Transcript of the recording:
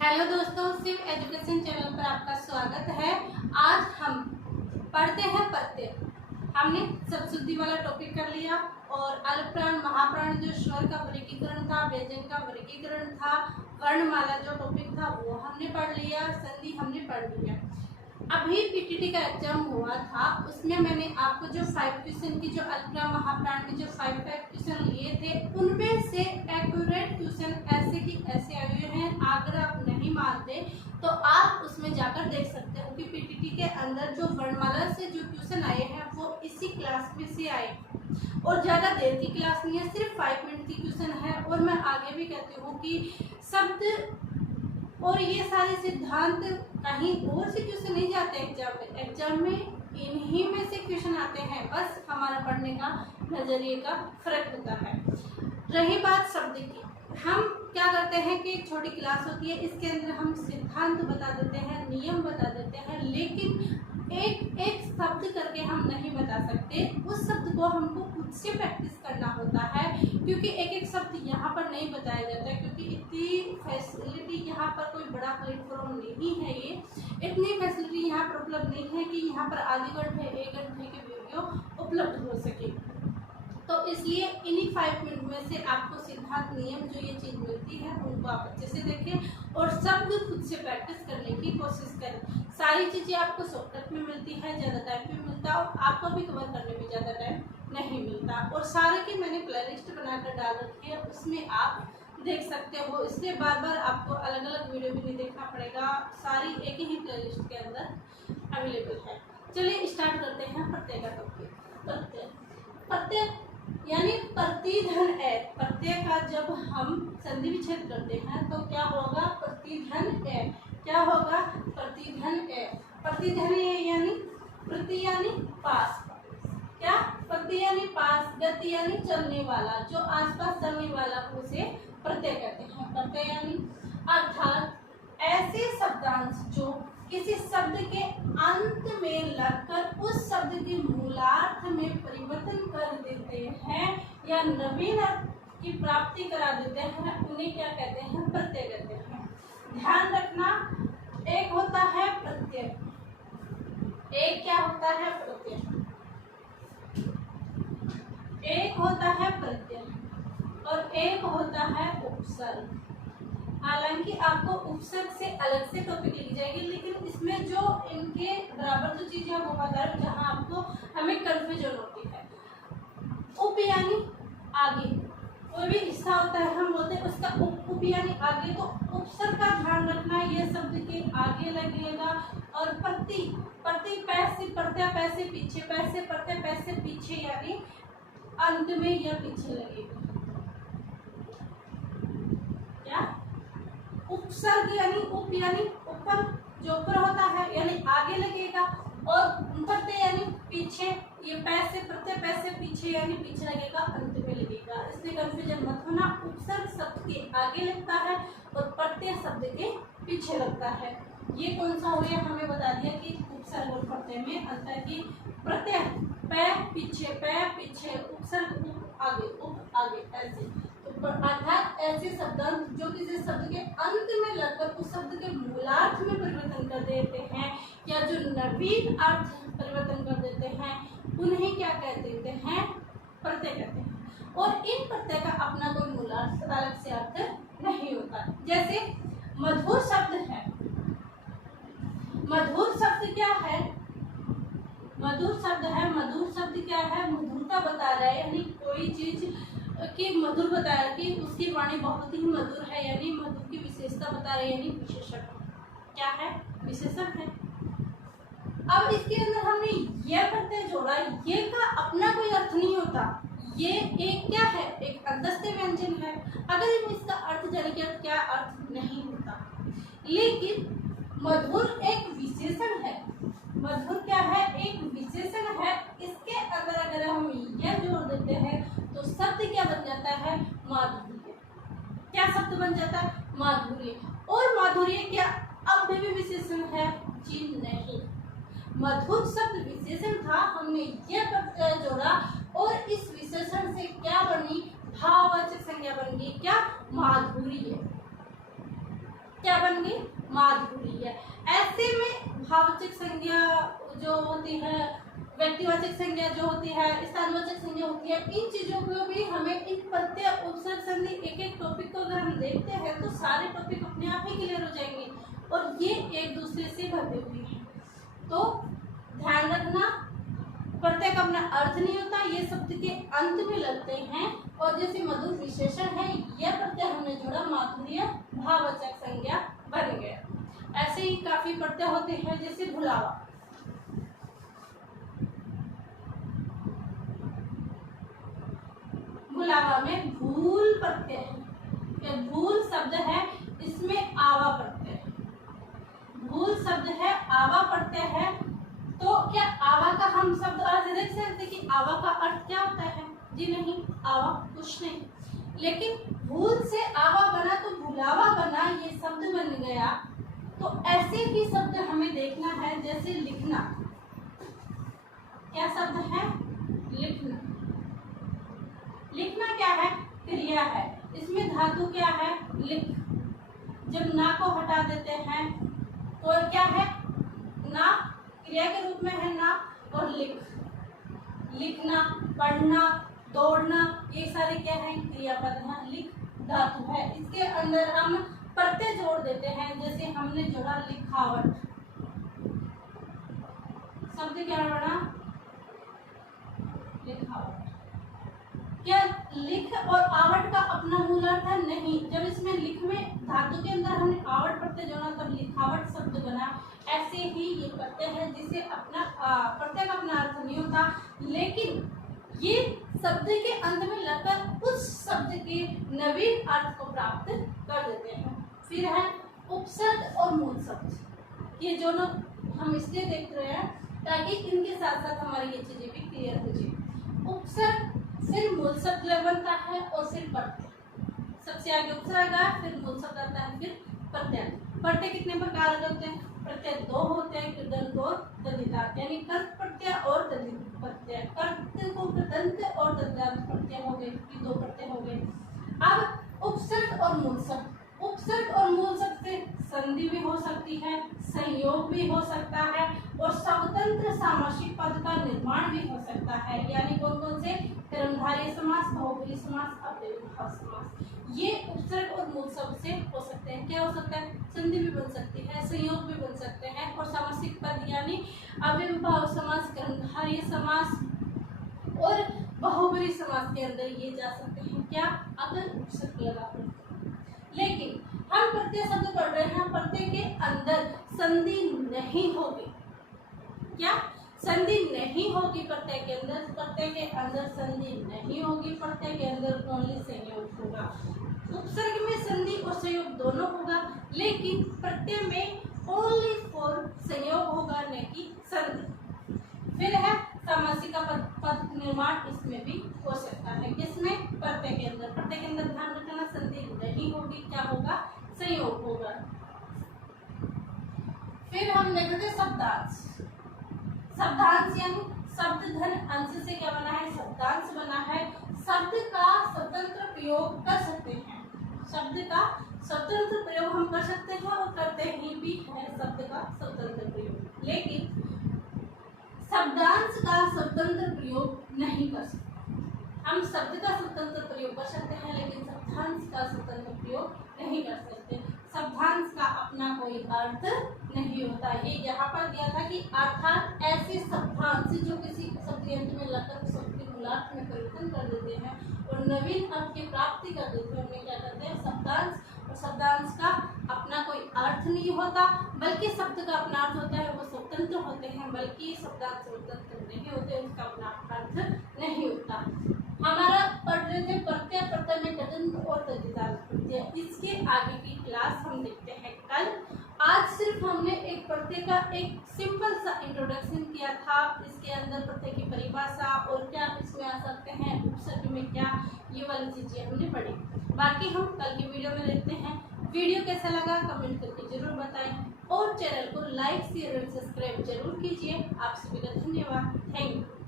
Hello दोस्तों, सिर्फ education channel पर आपका स्वागत है। आज हम पढ़ते हैं पद्य। हमने सप्तशुद्धि वाला टॉपिक कर लिया और अल्पप्राण महाप्राण जो स्वर का वर्गीकरण था, व्यंजन का वर्गीकरण था, वर्णमाला जो टॉपिक था वो हमने पढ़ लिया, संधि हमने पढ़ लिया। अभी पीटीटी का एग्जाम हुआ था, उसमें मैंने आपको जो 5 क्वेश्चन की जो अल्पप्राण महाप्राण के जो 5 क्वेश्चन लिए थे उनमें से एक्यूरेट क्वेश्चन ऐसे की ऐसे आए हुए हैं। अगर आप नहीं मानते तो आप उसमें जाकर देख सकते हो कि पीटीटी के अंदर जो वर्णमाला से जो क्वेश्चन आए हैं वो इसी क्लास में से आए और ज़्यादा देर की क्लास नहीं है, सिर्फ 5 मिनट की क्वेश्चन है। और मैं आगे भी कहती हूँ कि शब्द और ये सारे सिद्धांत कहीं और से क्वेश्चन नहीं जाते एग्जाम में इन्हीं में से क्वेश्चन आते हैं, बस हमारा पढ़ने का नजरिए का फर्क होता है। रही बात शब्द की, हम क्या करते हैं कि एक छोटी क्लास होती है, इसके अंदर हम सिद्धांत बता देते हैं, नियम बता देते हैं, लेकिन एक एक शब्द करके हम नहीं बता सकते। उस शब्द को हमको खुद से प्रैक्टिस करना होता है, क्योंकि एक एक शब्द यहाँ पर नहीं बताया जाता है, क्योंकि इतनी फैसिलिटी यहाँ पर कोई बड़ा प्लेटफॉर्म नहीं है। ये इतनी फैसिलिटी यहाँ पर उपलब्ध नहीं है कि यहाँ पर आधे घंटे 1 घंटे की वीडियो उपलब्ध हो सके। तो इसलिए इन्हीं 5 मिनट में से आपको सिद्धांत नियम जो ये चीज़ मिलती है उनको आप अच्छे से देखें और शब्द खुद से प्रैक्टिस करने की कोशिश करें। सारी चीज़ें आपको शॉर्टकट में मिलती है, ज़्यादा टाइम भी मिलता है और आपको भी कवर करने में ज़्यादा टाइम नहीं मिलता। और सारे की मैंने प्लेलिस्ट बनाकर डाल रखी है, उसमें आप देख सकते हो। इसलिए बार बार आपको अलग अलग वीडियो भी नहीं देखना पड़ेगा, सारी एक ही प्लेलिस्ट के अंदर अवेलेबल है। चलिए स्टार्ट करते हैं प्रत्यय का टॉपिक। प्रत्यय यानी प्रतिधन है। प्रत्यय का जब हम संधि विच्छेद करते हैं तो क्या होगा? प्रतिधन है। क्या होगा? प्रतिधन है। प्रतिधन यानी प्रति यानी पास। क्या? प्रति यानी पास, गति यानी चलने वाला, जो आसपास चलने वाला उसे प्रत्यय कहते हैं। प्रत्यय यानी अर्थात ऐसे शब्दांश जो किसी शब्द के अंत में लगकर उस शब्द के मूलार्थ में परिवर्तन कर देते हैं या नवीन अर्थ की प्राप्ति करा देते हैं, उन्हें क्या कहते हैं? प्रत्यय कहते हैं। ध्यान रखना, एक होता है प्रत्यय, एक क्या होता है? प्रत्यय। एक होता है प्रत्यय और एक होता है उपसर्ग। हालांकि आपको उपसर्ग से अलग से टॉपिक लिखी जाएगी, लेकिन इसमें जो इनके बराबर जो चीजें हैं वो बता रही हूँ जहाँ आपको हमें कंफ्यूजन होती है। उप यानी आगे, कोई भी हिस्सा होता है हम बोलते हैं उसका उप यानी आगे, तो उपसर्ग का ध्यान रखना, ये शब्द के आगे लगेगा। और प्रति, प्रति पैसे, प्रत्यय पैसे पीछे, पैसे प्रत्यय पैसे पीछे यानी अंत में या पीछे लगेगा। क्या? उपसर्ग यानी उप यानी ऊपर, जो ऊपर होता है यानी आगे लगेगा, और प्रत्यय यानी पीछे, ये पैसे प्रत्यय पैसे पीछे यानी पीछे लगेगा, अंत में लगेगा। इसलिए कंफ्यूजन मत होना। उपसर्ग शब्द के आगे लगता है और प्रत्यय शब्द के पीछे लगता है। ये कौन सा हो गया? हमें बता दिया कि उपसर्ग और प्रत्यय में अंतर की। प्रत्यय पै पीछे, उपसर्ग उप आगे ऐसे। अर्थात ऐसे शब्दांश जो किसी शब्द के अंत में लगकर उस शब्द के मूलार्थ में परिवर्तन कर देते हैं या जो नवीन अर्थ परिवर्तन कर देते हैं, उन्हें क्या कह देते हैं? प्रत्यय कहते हैं। और इन प्रत्यय का अपना कोई मूलार्थ अलग से अर्थ नहीं होता। जैसे मधुर शब्द है। मधुर शब्द क्या है? मधुर शब्द है। मधुर शब्द क्या है? मधुरता बता रहा है, यानी कोई चीज कि मधुर बताया कि उसकी वाणी बहुत ही मधुर है, यानी मधुर की विशेषता बता रहे, यानी विशेषण। क्या है? विशेषण है। अब इसके अंदर हमने यह प्रत्यय जोड़ा, ये का अपना कोई अर्थ नहीं होता, ये एक क्या है? एक अदस्थ व्यंजन है। अगर हम इसका अर्थ जाने के क्या अर्थ नहीं होता, लेकिन मधुर एक विशेषण है। मधुर क्या है? एक विशेषण है। इसके अंदर अगर हम यह जोड़ देते हैं तो शब्द क्या बन जाता है? माधुर्य। क्या शब्द बन जाता है? माधुर्य। और माधुर्य क्या अब भी विशेषण है? जी नहीं, मधुर शब्द विशेषण था, हमने यह प्रत्यय जोड़ा और इस विशेषण से क्या बनी? भाववाचक संज्ञा बन गई। क्या? माधुर्य। क्या बन गई, माधुर्य। ऐसे में भाववाचक संज्ञा जो होती है, व्यक्तिवाचक संज्ञा जो होती है, स्थानवाचक संज्ञा होती है, इन चीजों को भी हमें इन प्रत्यय, उपसर्ग, संधि, एक एक टॉपिक को अगर हम देखते हैं तो सारे टॉपिक अपने आप ही क्लियर हो जाएंगे और ये एक दूसरे से बंधे हुए हैं। तो ध्यान रखना, प्रत्यय का अपना अर्थ नहीं होता, ये शब्द के अंत में लगते हैं और जैसे मधुर विशेषण है, यह प्रत्यय हमने जोड़ा, माधुर्य भाववाचक संज्ञा बन गया। ऐसे ही काफी प्रत्यय होते हैं, जैसे भुलावा। भुलावा में भूल प्रत्यय है, भूल शब्द है, इसमें आवा प्रत्यय है। भूल शब्द है, आवा प्रत्यय है। तो क्या आवा का हम शब्द अर्थ देख सकते कि आवा का अर्थ क्या होता है? जी नहीं, आवा कुछ नहीं, लेकिन भूल से आवा बना तो भुलावा बना, ये शब्द बन गया। तो ऐसे ही शब्द हमें देखना है, जैसे लिखना। क्या शब्द है? लिखना। लिखना क्या है? क्रिया है, इसमें धातु क्या है? लिख। जब ना को हटा देते हैं तो क्या है? ना क्रिया के रूप में है ना, और लिख। लिखना, पढ़ना, दौड़ना, ये सारे क्या है? क्रियापद हैं। लिख धातु है, इसके अंदर हम प्रत्यय जोड़ देते हैं, जैसे हमने जोड़ा लिखावट। शब्द क्या बना? लिखावट। क्या लिख और आवट का अपना मूल अर्थ है? नहीं। जब इसमें लिख में धातु के अंदर हमने आवट प्रत्यय जोड़ा तब लिखावट शब्द बना। ऐसे ही ये प्रत्यय है जिसे अपना प्रत्यय का अपना अर्थ नहीं होता, लेकिन ये शब्द के अंत में लगकर उस शब्द के नवीन अर्थ को प्राप्त कर देते हैं। फिर है उपसर्ग और मूल शब्द। ये दोनों हम इसलिए देख रहे हैं ताकि इनके साथ साथ हमारी ये चीजें भी क्लियर हो जाए। उपसर्ग, फिर मूल शब्द बनता है और फिर प्रत्यय। सबसे आगे उपसर्ग है, फिर मूल शब्द आता है, फिर प्रत्यय। प्रत्यय कितने प्रकार के होते हैं? प्रत्यय दो होते हैं, कृदंत और दंतित, यानी कर्त प्रत्यय और दंतित प्रत्यय। कर्त को कृदंत और दंतित प्रत्यय हो गए, ये दो प्रत्यय हो गए। अब उपसर्ग और मूल शब्द। उपसर्ग और मूल शब्द से संधि भी हो सकती है, संयोग भी हो सकता है और स्वतंत्र सामासिक पद का निर्माण भी हो सकता है। यानी कौन कौन से? कर्मधारय समास, बहुब्रीहि समास, अव्ययभाव समास। ये उपसर्ग और मूल शब्द से हो सकते हैं। क्या हो सकता है? संधि भी बन सकती है, संयोग भी बन सकते हैं और सामासिक पद यानी अव्ययभाव समास, कर्मधारय समास और बहुब्रीहि समास के अंदर ये जा सकते हैं। क्या? अगर उपसर्ग लगा। लेकिन हम प्रत्यय शब्द पढ़ रहे हैं, प्रत्यय के अंदर संधि नहीं होगी। क्या? संधि नहीं होगी प्रत्यय के अंदर। प्रत्यय के अंदर संधि नहीं होगी, प्रत्यय के अंदर ओनली संयोग होगा। उपसर्ग में संधि और संयोग दोनों होगा, लेकिन प्रत्यय में ओनली फॉर संयोग होगा, न कि संधि। फिर है सामासिक पद निर्माण, इसमें भी हो सकता है। किसमें? प्रत्यय के अंदर। प्रत्यय के अंदर ध्यान रखना, संधि नहीं होगी, क्या होगा? संयोग होगा। फिर हम देखते हैं शब्दांश। शब्दांश यानी शब्द धन अंश से क्या बना है? शब्दांश बना है। शब्द का स्वतंत्र प्रयोग कर सकते हैं। शब्द का स्वतंत्र प्रयोग हम कर सकते हैं और करते ही भी है शब्द का स्वतंत्र प्रयोग, लेकिन शब्दांश का स्वतंत्र प्रयोग नहीं कर सकते। हम शब्द का स्वतंत्र प्रयोग कर सकते हैं, लेकिन शब्दांश का स्वतंत्र प्रयोग नहीं कर सकते। शब्दांश का अपना कोई अर्थ नहीं होता। ये यहाँ पर दिया था कि अर्थात ऐसे शब्दांश जो किसी शब्द के अंत में लगकर शब्द के मूलार्थ में परिवर्तन कर देते हैं और नवीन अर्थ की प्राप्ति कर देते हैं, उन्हें क्या कहते हैं? शब्दांश। और शब्दांश का अपना कोई अर्थ नहीं होता, बल्कि शब्द का अपना अर्थ होता है, वो स्वतंत्र होते हैं, बल्कि शब्दांश स्वतंत्र नहीं होते, उनका अपना अर्थ नहीं होता। हमारा पढ़ रहे थे प्रत्यय, प्रत्यय में कृदंत और दंतित प्रत्यय। इसके आगे की क्लास हम देखते हैं कल। आज सिर्फ हमने एक प्रत्यय का एक सिंपल सा इंट्रोडक्शन किया था। इसके अंदर प्रत्यय की परिभाषा और क्या इसमें आ सकते हैं, उपसर्ग में क्या, ये वाली चीजें हमने पढ़ी। बाकी हम कल की वीडियो में देखते हैं। वीडियो कैसा लगा कमेंट करके जरूर बताएं और चैनल को लाइक शेयर और सब्सक्राइब जरूर कीजिए। आप सभी का धन्यवाद। Thank you.